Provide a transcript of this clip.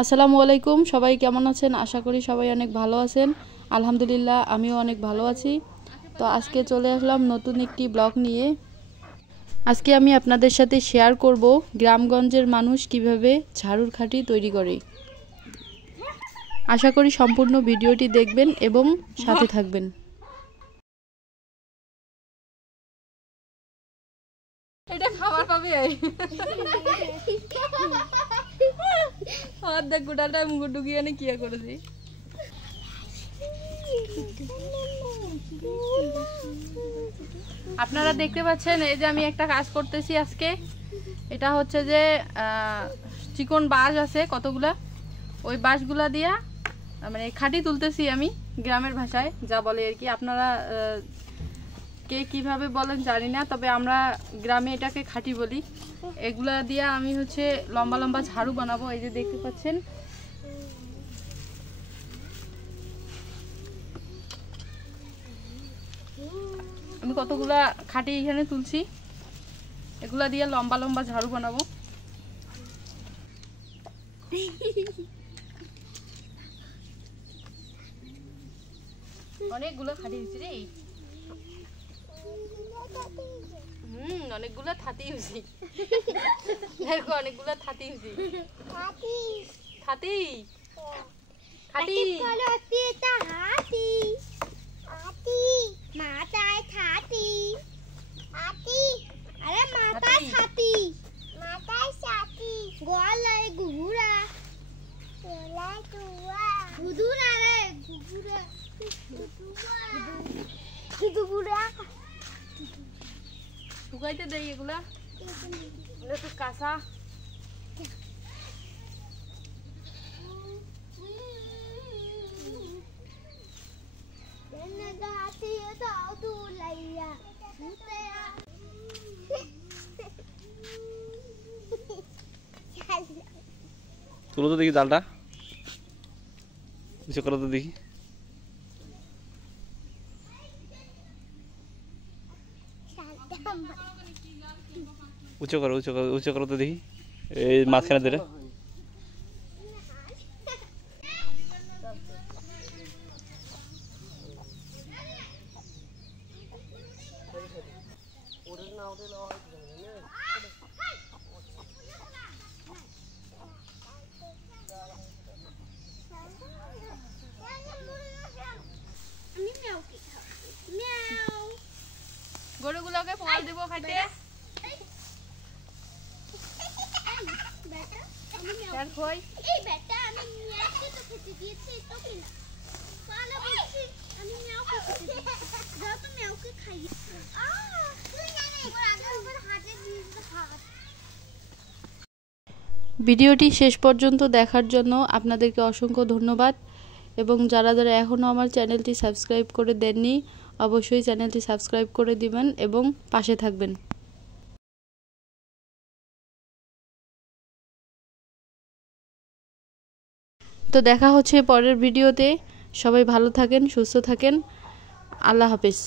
আসসালামু আলাইকুম, সবাই কেমন আছেন? আশা করি সবাই অনেক ভালো আছেন। আলহামদুলিল্লাহ আমিও অনেক ভালো আছি। তো আজকে চলে আসলাম নতুন একটি ব্লগ নিয়ে। আজকে আমি আপনাদের সাথে শেয়ার করব গ্রামগঞ্জের মানুষ কিভাবে ঝাড়ুর খাঁটি তৈরি করে। আশা করি সম্পূর্ণ ভিডিওটি দেখবেন এবং সাথে থাকবেন। এটা খাবার পাবে আর দেখ গোটাটা মুখ ঢুকিয়ে নে কি করেছি। আপনারা দেখতে পাচ্ছেন এই যে আমি একটা কাজ করতেছি আজকে। এটা হচ্ছে যে চিকন বাঁশ আছে কতগুলা, ওই বাঁশগুলা দিয়া মানে খাঁটি তুলতেছি আমি, গ্রামের ভাষায় যা বলে আর কি। আপনারা কে কিভাবে বলেন জানি না, তবে আমরা গ্রামে এটাকে খাঁটি বলি। এগুলা দিয়ে আমি হচ্ছে লম্বা লম্বা ঝাড়ু বানাবো। এই যে দেখতে পাচ্ছেন আমি কতগুলা খাঁটি এখানে তুলছি, এগুলা দিয়ে লম্বা লম্বা ঝাড়ু বানাবো। অনেকগুলো খাঁটি হয়েছে রে, অনেকগুলো থাতি হয়েছি, দেখো অনেকগুলো থাতি হয়েছি। থাতি খাঁটি মাথায় ছাতি আতি, আরে মাথায় ছাতি, মাথায় ছাতি, গলায় গুড়া, গলায় গুড়া, গুড়া রে গুড়া, গুড়া শুকাইতে দেই এগুলা, একটু কাঁচা। তুলো তো দেখি জালটা, নিচে করো তো দেখি। উঁচু করো উঁচু করো উঁচু করো তো দেখি, এই মাঝখানে ধরে। গরুগুলোকে ফল দিব খাইতে। ভিডিওটি শেষ পর্যন্ত দেখার জন্য আপনাদেরকে অসংখ্য ধন্যবাদ, এবং যারা যারা এখনও আমার চ্যানেলটি সাবস্ক্রাইব করে দেননি অবশ্যই চ্যানেলটি সাবস্ক্রাইব করে দিবেন এবং পাশে থাকবেন। তো দেখা হচ্ছে পরের ভিডিওতে। সবাই ভালো থাকেন, সুস্থ থাকেন। আল্লাহ হাফেজ।